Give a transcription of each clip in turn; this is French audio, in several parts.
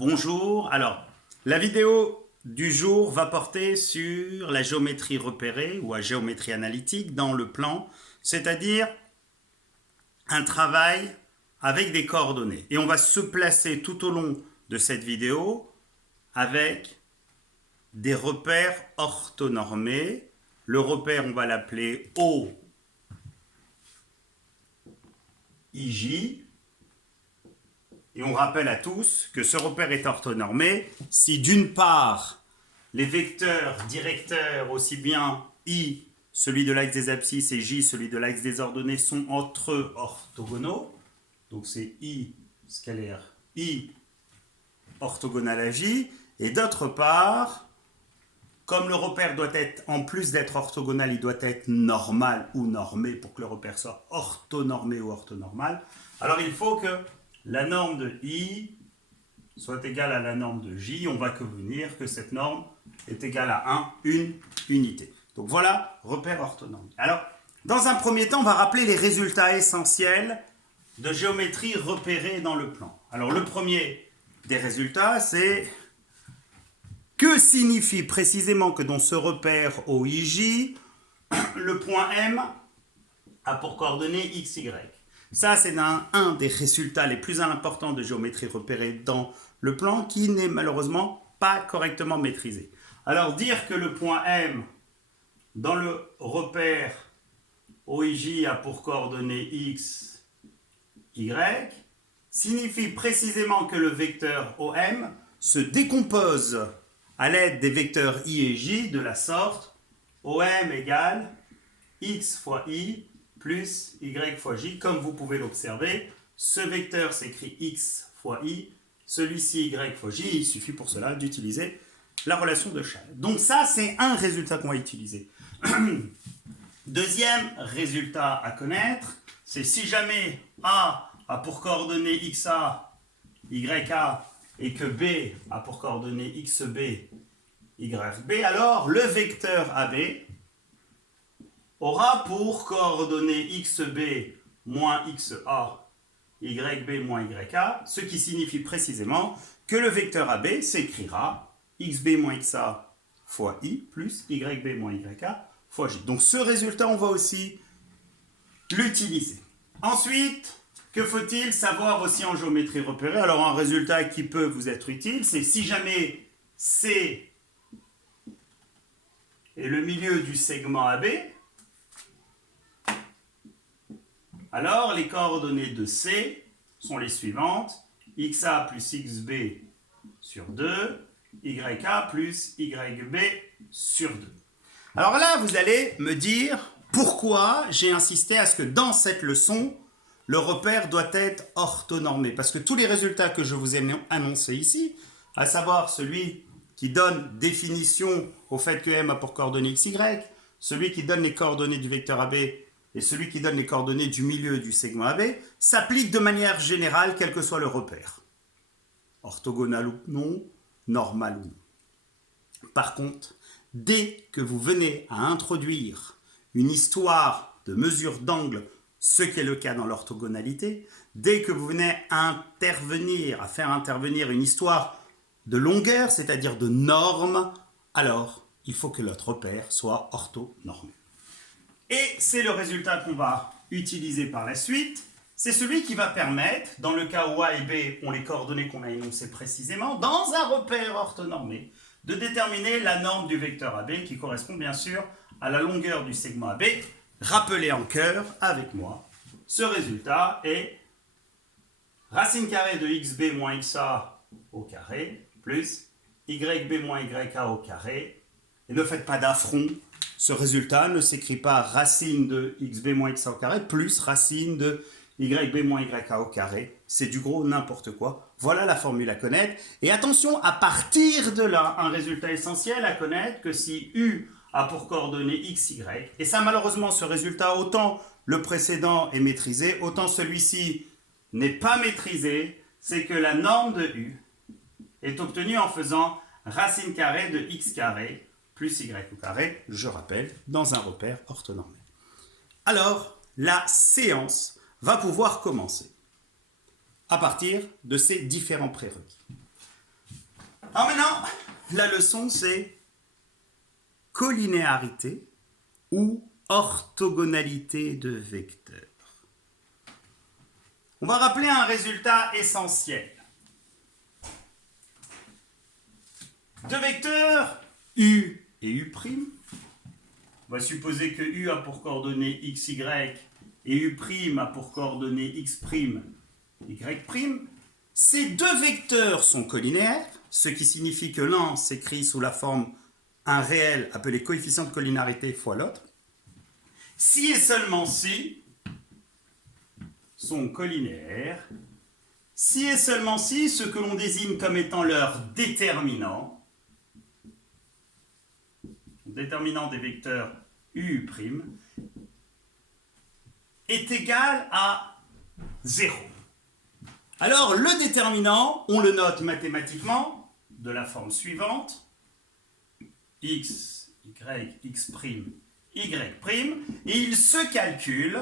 Bonjour. Alors, la vidéo du jour va porter sur la géométrie repérée ou la géométrie analytique dans le plan, c'est-à-dire un travail avec des coordonnées. Et on va se placer tout au long de cette vidéo avec des repères orthonormés. Le repère, on va l'appeler OIJ. Et on rappelle à tous que ce repère est orthonormé si d'une part les vecteurs directeurs aussi bien I, celui de l'axe des abscisses, et J, celui de l'axe des ordonnées, sont entre eux orthogonaux. Donc c'est I scalaire I orthogonal à J. Et d'autre part, comme le repère doit être, en plus d'être orthogonal, il doit être normal ou normé pour que le repère soit orthonormé ou orthonormal. Alors il faut que la norme de I soit égale à la norme de J. On va convenir que cette norme est égale à 1, une unité. Donc voilà, repère orthonormé. Alors, dans un premier temps, on va rappeler les résultats essentiels de géométrie repérée dans le plan. Alors, le premier des résultats, c'est que signifie précisément que dans ce repère OIJ, le point M a pour coordonnées x, y. Ça, c'est un des résultats les plus importants de géométrie repérée dans le plan qui n'est malheureusement pas correctement maîtrisé. Alors, dire que le point M dans le repère OIJ a pour coordonnées x, y, signifie précisément que le vecteur OM se décompose à l'aide des vecteurs i et j de la sorte OM égale x fois i plus y fois j. Comme vous pouvez l'observer, ce vecteur s'écrit x fois i, celui-ci y fois j. Il suffit pour cela d'utiliser la relation de Chasles. Donc ça, c'est un résultat qu'on va utiliser. Deuxième résultat à connaître, c'est si jamais A a pour coordonnées xa, ya, et que B a pour coordonnées xb, yb, alors le vecteur AB aura pour coordonnées xb moins xa, yb moins yk, ce qui signifie précisément que le vecteur AB s'écrira xb moins xa fois i plus yb moins yk fois j. Donc ce résultat, on va aussi l'utiliser. Ensuite, que faut-il savoir aussi en géométrie repérée? Alors un résultat qui peut vous être utile, c'est si jamais C est le milieu du segment AB, alors les coordonnées de C sont les suivantes: xa plus xb sur 2, yk plus yb sur 2. Alors là, vous allez me dire pourquoi j'ai insisté à ce que dans cette leçon, le repère doit être orthonormé. Parce que tous les résultats que je vous ai annoncés ici, à savoir celui qui donne définition au fait que M a pour coordonnées xy, celui qui donne les coordonnées du vecteur AB et celui qui donne les coordonnées du milieu du segment AB, s'appliquent de manière générale, quel que soit le repère. Orthogonal ou non, normal ou non. Par contre, dès que vous venez à introduire une histoire de mesure d'angle, ce qui est le cas dans l'orthogonalité, dès que vous venez à faire intervenir une histoire de longueur, c'est-à-dire de norme, alors il faut que notre repère soit orthonormé. Et c'est le résultat qu'on va utiliser par la suite. C'est celui qui va permettre, dans le cas où A et B ont les coordonnées qu'on a énoncées précisément, dans un repère orthonormé, de déterminer la norme du vecteur AB qui correspond bien sûr à la longueur du segment AB. Rappelez en cœur avec moi, ce résultat est racine carrée de xb moins xa au carré plus yb moins yk au carré. Et ne faites pas d'affront, ce résultat ne s'écrit pas racine de xb moins xa au carré plus racine de yb moins yk au carré. C'est du gros n'importe quoi. Voilà la formule à connaître. Et attention, à partir de là, un résultat essentiel à connaître que si U a pour coordonnées x, y, et ça malheureusement ce résultat, autant le précédent est maîtrisé, autant celui-ci n'est pas maîtrisé, c'est que la norme de U est obtenue en faisant racine carrée de x carré plus y au carré, je rappelle, dans un repère orthonormé. Alors, la séance va pouvoir commencer à partir de ces différents prérequis. Alors maintenant, la leçon c'est collinéarité ou orthogonalité de vecteurs. On va rappeler un résultat essentiel. Deux vecteurs U et U'. On va supposer que U a pour coordonnées XY et U' a pour coordonnées X', Y'. Ces deux vecteurs sont collinéaires, ce qui signifie que l'un s'écrit sous la forme un réel appelé coefficient de collinéarité fois l'autre. Si et seulement si sont collinéaires, si et seulement si ce que l'on désigne comme étant leur déterminant des vecteurs U' est égal à 0. Alors le déterminant, on le note mathématiquement de la forme suivante: x, y, x', y', et il se calcule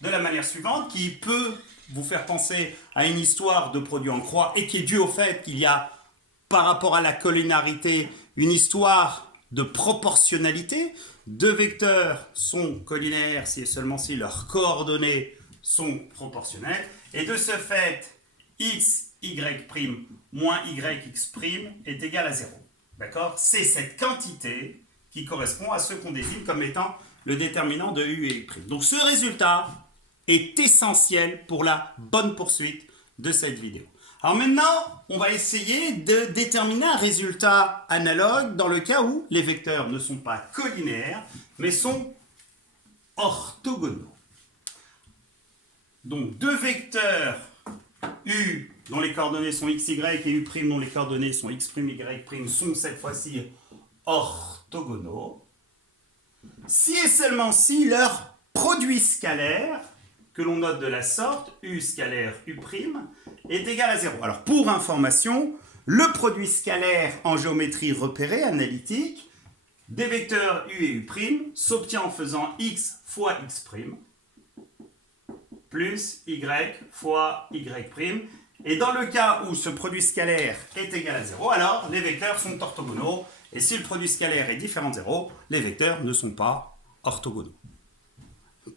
de la manière suivante, qui peut vous faire penser à une histoire de produit en croix et qui est due au fait qu'il y a, par rapport à la collinéarité, une histoire de proportionnalité. Deux vecteurs sont collinaires si et seulement si leurs coordonnées sont proportionnelles. Et de ce fait, x, y' moins yx' est égal à 0. D'accord? C'est cette quantité qui correspond à ce qu'on désigne comme étant le déterminant de u et u'. Donc ce résultat est essentiel pour la bonne poursuite de cette vidéo. Alors maintenant, on va essayer de déterminer un résultat analogue dans le cas où les vecteurs ne sont pas collinéaires, mais sont orthogonaux. Donc deux vecteurs U dont les coordonnées sont xy et U' dont les coordonnées sont x', y' sont cette fois-ci orthogonaux. Si et seulement si leur produit scalaire, que l'on note de la sorte, U scalaire U', est égal à 0. Alors pour information, le produit scalaire en géométrie repérée analytique des vecteurs U et U' s'obtient en faisant x fois x' plus y fois y'. Et dans le cas où ce produit scalaire est égal à 0, alors les vecteurs sont orthogonaux. Et si le produit scalaire est différent de 0, les vecteurs ne sont pas orthogonaux.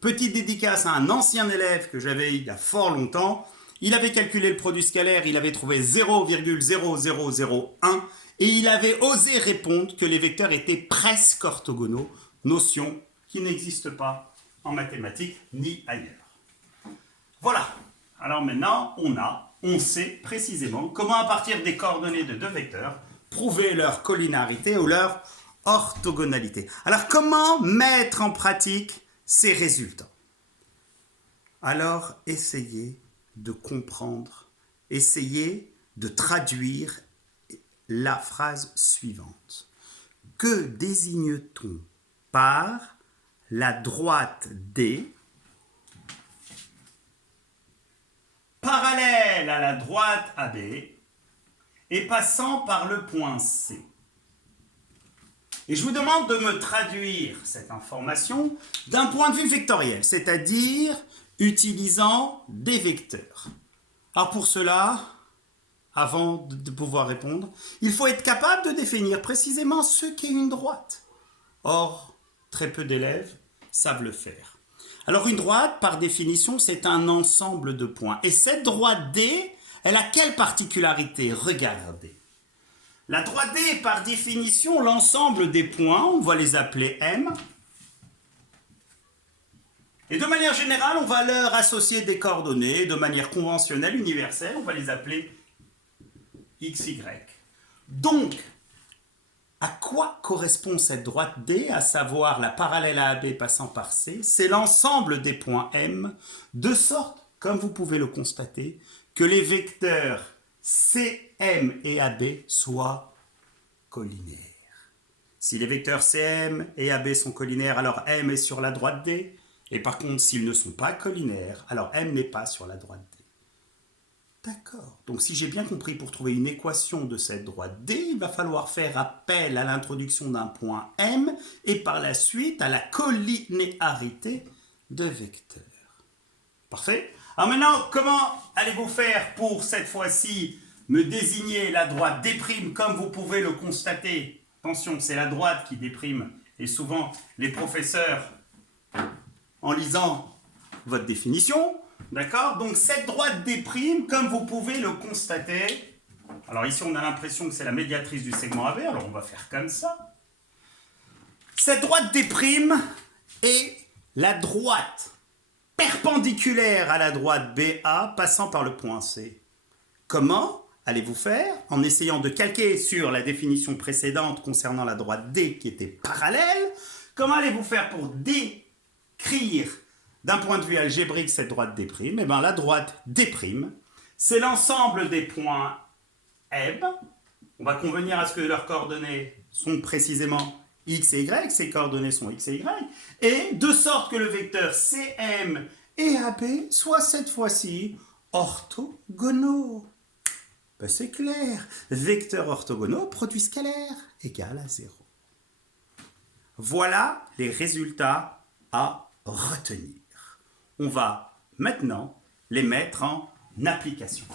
Petite dédicace à un ancien élève que j'avais il y a fort longtemps. Il avait calculé le produit scalaire, il avait trouvé 0,0001 et il avait osé répondre que les vecteurs étaient presque orthogonaux, notion qui n'existe pas en mathématiques ni ailleurs. Voilà. Alors maintenant, on sait précisément comment, à partir des coordonnées de deux vecteurs, prouver leur collinéarité ou leur orthogonalité. Alors comment mettre en pratique ces résultats? Alors essayez de comprendre, essayez de traduire la phrase suivante. Que désigne-t-on par la droite D parallèle à la droite AB et passant par le point C? Et je vous demande de me traduire cette information d'un point de vue vectoriel, c'est-à-dire utilisant des vecteurs. Alors pour cela, avant de pouvoir répondre, il faut être capable de définir précisément ce qu'est une droite. Or, très peu d'élèves savent le faire. Alors une droite, par définition, c'est un ensemble de points. Et cette droite D, elle a quelle particularité? Regardez. La droite D est par définition l'ensemble des points, on va les appeler M. Et de manière générale, on va leur associer des coordonnées de manière conventionnelle, universelle, on va les appeler x, y. Donc, à quoi correspond cette droite D, à savoir la parallèle à AB passant par C? C'est l'ensemble des points M, de sorte, comme vous pouvez le constater, que les vecteurs CM et AB soient collinaires. Si les vecteurs CM et AB sont collinaires, alors M est sur la droite D. Et par contre, s'ils ne sont pas collinaires, alors M n'est pas sur la droite D. D'accord. Donc si j'ai bien compris, pour trouver une équation de cette droite D, il va falloir faire appel à l'introduction d'un point M et par la suite à la collinéarité de vecteurs. Parfait. Alors maintenant, comment allez-vous faire pour cette fois-ci me désigner la droite D' comme vous pouvez le constater. Attention, c'est la droite qui déprime. Et souvent, les professeurs, en lisant votre définition, d'accord? Donc cette droite D', comme vous pouvez le constater, alors ici on a l'impression que c'est la médiatrice du segment AB, alors on va faire comme ça. Cette droite D' est la droite perpendiculaire à la droite BA passant par le point C. Comment allez-vous faire? En essayant de calquer sur la définition précédente concernant la droite D qui était parallèle, comment allez-vous faire pour décrire d'un point de vue algébrique cette droite D'? Eh bien, la droite D', c'est l'ensemble des points M. On va convenir à ce que leurs coordonnées sont précisément X et Y, ces coordonnées sont X et Y, et de sorte que le vecteur CM et AB soient cette fois-ci orthogonaux. Ben, c'est clair, vecteurs orthogonaux produit scalaire égale à 0. Voilà les résultats à retenir. On va maintenant les mettre en application.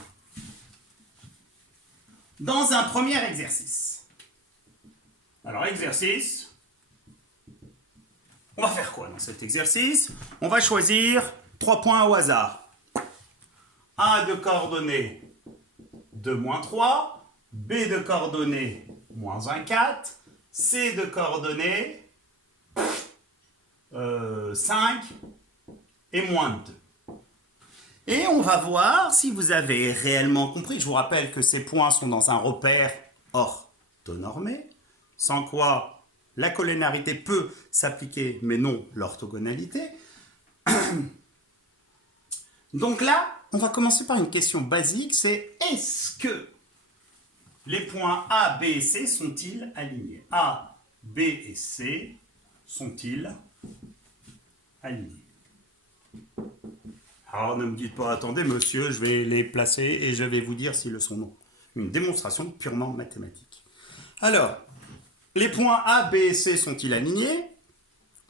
Dans un premier exercice. Alors, exercice, on va faire quoi dans cet exercice? On va choisir 3 points au hasard. A de coordonnées 2, moins 3, B de coordonnées moins 1, 4, C de coordonnées 5 et moins 2. Et on va voir si vous avez réellement compris. Je vous rappelle que ces points sont dans un repère orthonormé, sans quoi la collinéarité peut s'appliquer, mais non l'orthogonalité. Donc là, on va commencer par une question basique, c'est est-ce que les points A, B et C sont-ils alignés? A, B et C sont-ils alignés? Alors ne me dites pas, attendez monsieur, je vais les placer et je vais vous dire s'ils le sont ou non. Une démonstration purement mathématique. Alors, les points A, B et C sont-ils alignés?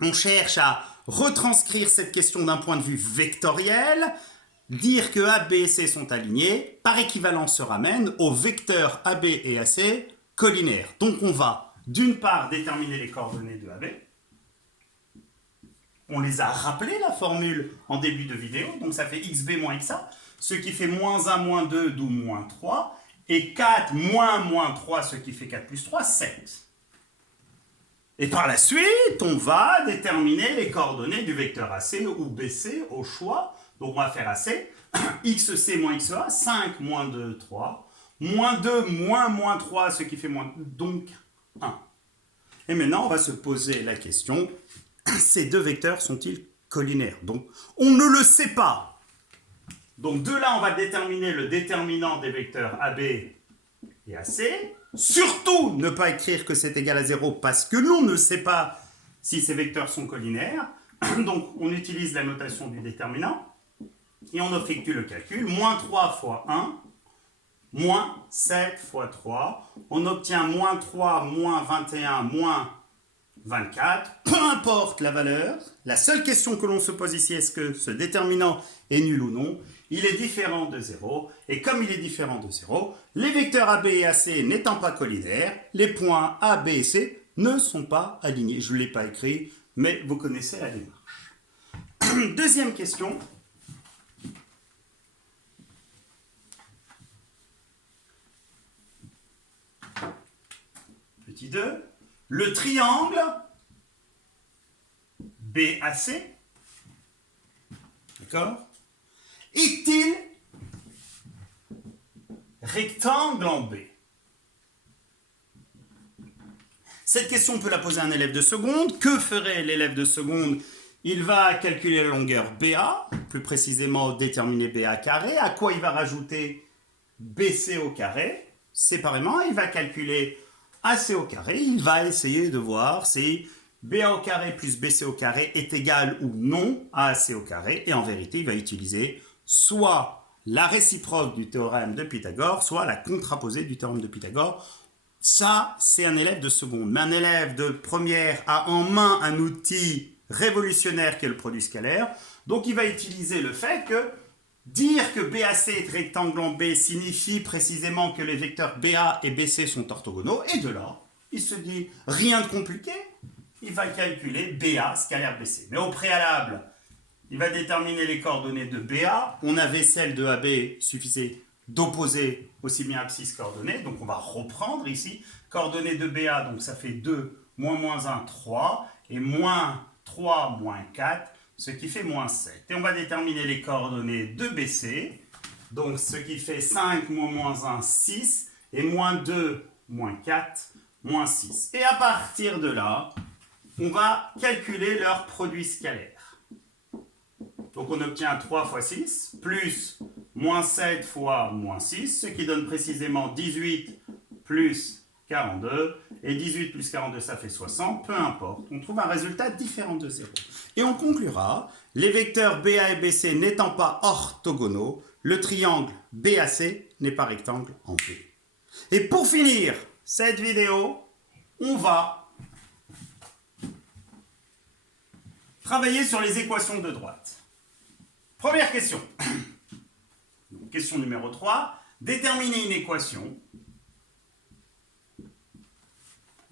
On cherche à retranscrire cette question d'un point de vue vectoriel, dire que A, B et C sont alignés, par équivalence se ramène aux vecteurs AB et AC collinaires. Donc on va d'une part déterminer les coordonnées de AB. On les a rappelées, la formule, en début de vidéo. Donc ça fait xb moins xa, ce qui fait moins 1, moins 2, d'où moins 3. Et 4 moins 3, ce qui fait 4 plus 3, 7. Et par la suite, on va déterminer les coordonnées du vecteur AC ou BC au choix. Donc on va faire AC, xc moins xa, 5 moins 2, 3. Moins 2 moins 3, ce qui fait moins 2, donc 1. Et maintenant, on va se poser la question, ces deux vecteurs sont-ils collinaires? Donc, on ne le sait pas. Donc, de là, on va déterminer le déterminant des vecteurs AB et AC. Surtout, ne pas écrire que c'est égal à 0 parce que l'on ne sait pas si ces vecteurs sont collinaires. Donc, on utilise la notation du déterminant et on effectue le calcul. Moins 3 fois 1, moins 7 fois 3. On obtient moins 3, moins 21, moins 24. Peu importe la valeur. La seule question que l'on se pose ici, est-ce que ce déterminant est nul ou non? Il est différent de 0. Et comme il est différent de 0, les vecteurs AB et AC n'étant pas collinaires, les points A, B et C ne sont pas alignés. Je ne l'ai pas écrit, mais vous connaissez la démarche. Deuxième question. Petit 2. Le triangle BAC, d'accord, est-il rectangle en B? Cette question, on peut la poser à un élève de seconde. Que ferait l'élève de seconde? Il va calculer la longueur BA, plus précisément déterminer BA carré, à quoi il va rajouter BC au carré, séparément, il va calculer AC au carré, il va essayer de voir si BA au carré plus BC au carré est égal ou non à AC au carré, et en vérité, il va utiliser soit la réciproque du théorème de Pythagore, soit la contraposée du théorème de Pythagore. Ça, c'est un élève de seconde. Mais un élève de première a en main un outil révolutionnaire qui est le produit scalaire. Donc, il va utiliser le fait que Dire que BAC est rectangle en B signifie précisément que les vecteurs BA et BC sont orthogonaux, et de là, il se dit rien de compliqué, il va calculer BA scalaire BC. Mais au préalable, il va déterminer les coordonnées de BA. On avait celles de AB, suffisait d'opposer aussi bien abscisse coordonnées. Donc on va reprendre ici. Coordonnées de BA, donc ça fait 2, moins 1, 3. Et moins 3, moins 4, ce qui fait moins 7. Et on va déterminer les coordonnées de BC. Donc ce qui fait 5, moins 1, 6. Et moins 2, moins 4, moins 6. Et à partir de là, on va calculer leur produit scalaire. Donc on obtient 3 fois 6, plus moins 7 fois moins 6, ce qui donne précisément 18 plus 42. Et 18 plus 42, ça fait 60, peu importe. On trouve un résultat différent de 0. Et on conclura, les vecteurs BA et BC n'étant pas orthogonaux, le triangle BAC n'est pas rectangle en B. Et pour finir cette vidéo, on va travailler sur les équations de droite. Première question. Question numéro 3. Déterminer une équation.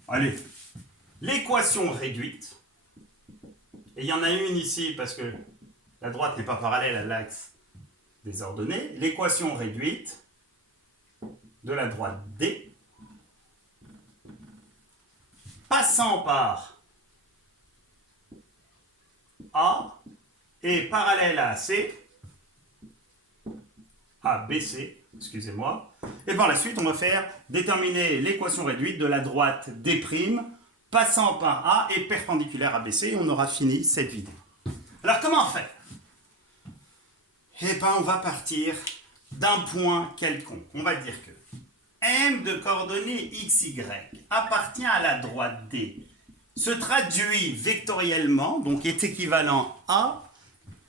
Allez, l'équation réduite. Et il y en a une ici parce que la droite n'est pas parallèle à l'axe des ordonnées. L'équation réduite de la droite D passant par A et parallèle à C, ABC, excusez-moi. Et par la suite, on va faire déterminer l'équation réduite de la droite D' passant par A et perpendiculaire à BC, et on aura fini cette vidéo. Alors comment faire? Eh bien, on va partir d'un point quelconque. On va dire que M de coordonnées XY appartient à la droite D, se traduit vectoriellement, donc est équivalent à.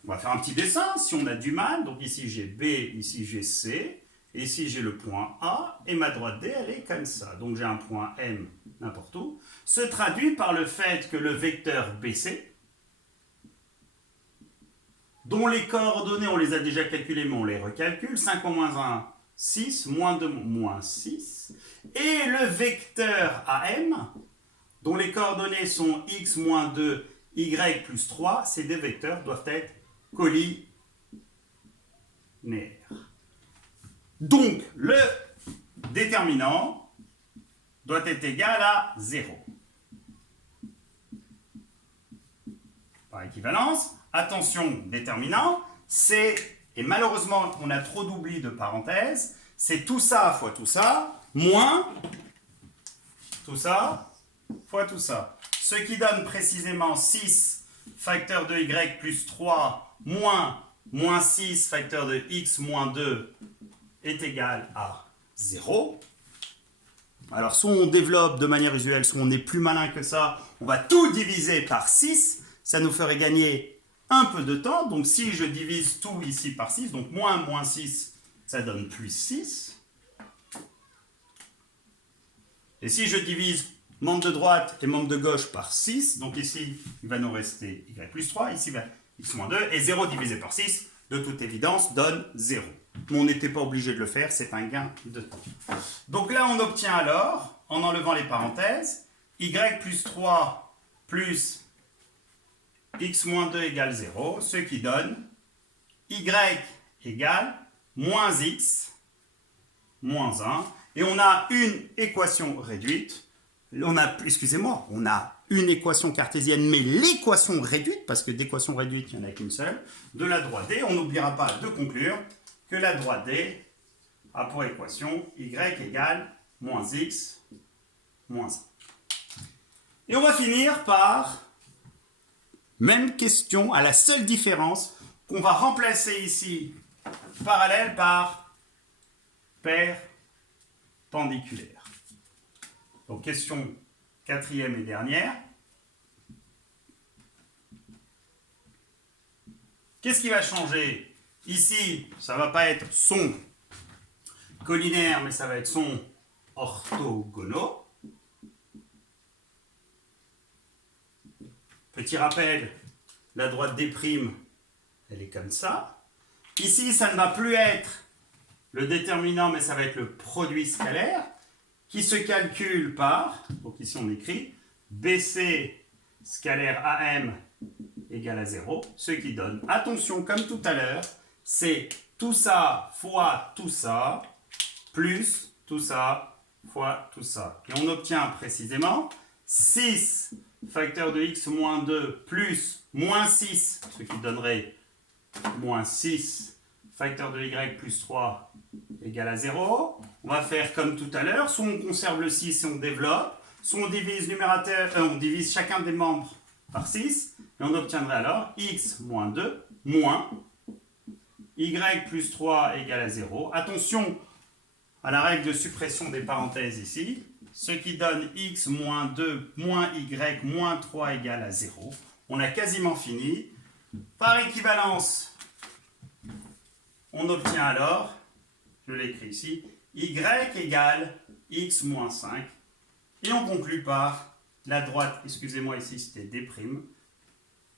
On va faire un petit dessin si on a du mal. Donc ici j'ai B, ici j'ai C, et ici j'ai le point A, et ma droite D, elle est comme ça. Donc j'ai un point M n'importe où. Se traduit par le fait que le vecteur BC, dont les coordonnées, on les a déjà calculées, mais on les recalcule, 5 moins 1, 6, moins 2, moins 6, et le vecteur AM, dont les coordonnées sont x moins 2, y plus 3, ces deux vecteurs doivent être collinaires. Donc, le déterminant doit être égal à 0. Par équivalence, attention, déterminant, c'est, et malheureusement on a trop d'oubli de parenthèses, c'est tout ça fois tout ça, moins tout ça fois tout ça. Ce qui donne précisément 6 facteur de y plus 3 moins 6 facteur de x moins 2 est égal à 0. Alors soit on développe de manière usuelle, soit on est plus malin que ça, on va tout diviser par 6, ça nous ferait gagner un peu de temps. Donc si je divise tout ici par 6, donc moins 6, ça donne plus 6. Et si je divise membre de droite et membre de gauche par 6, donc ici, il va nous rester y plus 3, ici, x moins 2, et 0 divisé par 6, de toute évidence, donne 0. Mais on n'était pas obligé de le faire, c'est un gain de temps. Donc là, on obtient alors, en enlevant les parenthèses, y plus 3 plus x moins 2 égale 0, ce qui donne y égale moins x moins 1, et on a une équation réduite. On a une équation cartésienne, mais l'équation réduite, parce que d'équation réduite, il n'y en a qu'une seule, de la droite D. On n'oubliera pas de conclure que la droite D a pour équation y égale moins x moins 1. Et on va finir par même question, à la seule différence qu'on va remplacer ici parallèle par perpendiculaire. Donc, question 4e et dernière. Qu'est-ce qui va changer? Ici, ça ne va pas être son collinaire, mais ça va être son orthogonaux. Petit rappel, la droite D', elle est comme ça. Ici, ça ne va plus être le déterminant, mais ça va être le produit scalaire qui se calcule par, donc ici on écrit BC scalaire AM égale à 0, ce qui donne, attention, comme tout à l'heure, c'est tout ça fois tout ça, plus tout ça fois tout ça. Et on obtient précisément 6 facteur de x moins 2 plus moins 6, ce qui donnerait moins 6 facteur de y plus 3 égale à 0. On va faire comme tout à l'heure, soit on conserve le 6 et on développe, soit on divise, on divise chacun des membres par 6, et on obtiendrait alors x moins 2 moins y plus 3 égale à 0. Attention à la règle de suppression des parenthèses ici, ce qui donne x moins 2 moins y moins 3 égale à 0. On a quasiment fini. Par équivalence, on obtient alors, je l'écris ici, y égale x moins 5. Et on conclut par la droite, excusez-moi, ici c'était d',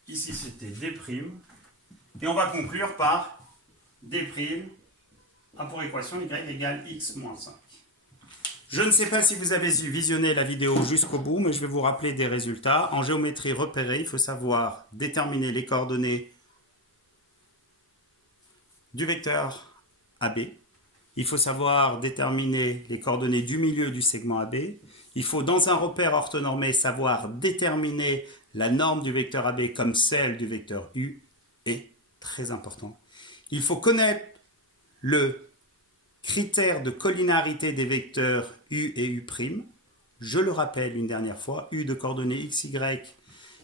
ici c'était d', et on va conclure par d', a pour équation y égale x moins 5. Je ne sais pas si vous avez visionné la vidéo jusqu'au bout, mais je vais vous rappeler des résultats. En géométrie repérée, il faut savoir déterminer les coordonnées du vecteur AB. Il faut savoir déterminer les coordonnées du milieu du segment AB. Il faut, dans un repère orthonormé, savoir déterminer la norme du vecteur AB comme celle du vecteur U. Et, très important, il faut connaître le critère de collinarité des vecteurs U et U'. Je le rappelle une dernière fois, U de coordonnées x, y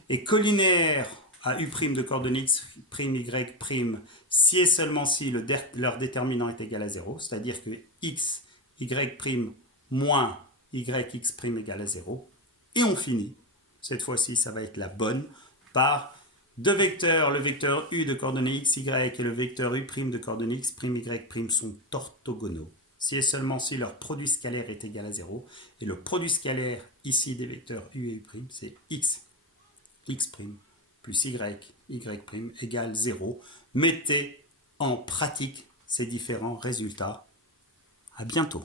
est collinaire à U' de coordonnées x', y' si et seulement si leur déterminant est égal à 0, c'est-à-dire que x, y' moins yx' égale à 0. Et on finit, cette fois-ci ça va être la bonne, par deux vecteurs, le vecteur U de coordonnées x, y et le vecteur U' de coordonnées x', y' sont orthogonaux. Si et seulement si leur produit scalaire est égal à 0. Et le produit scalaire ici des vecteurs U et U', c'est x, x' plus y, y' égale 0. Mettez en pratique ces différents résultats. À bientôt.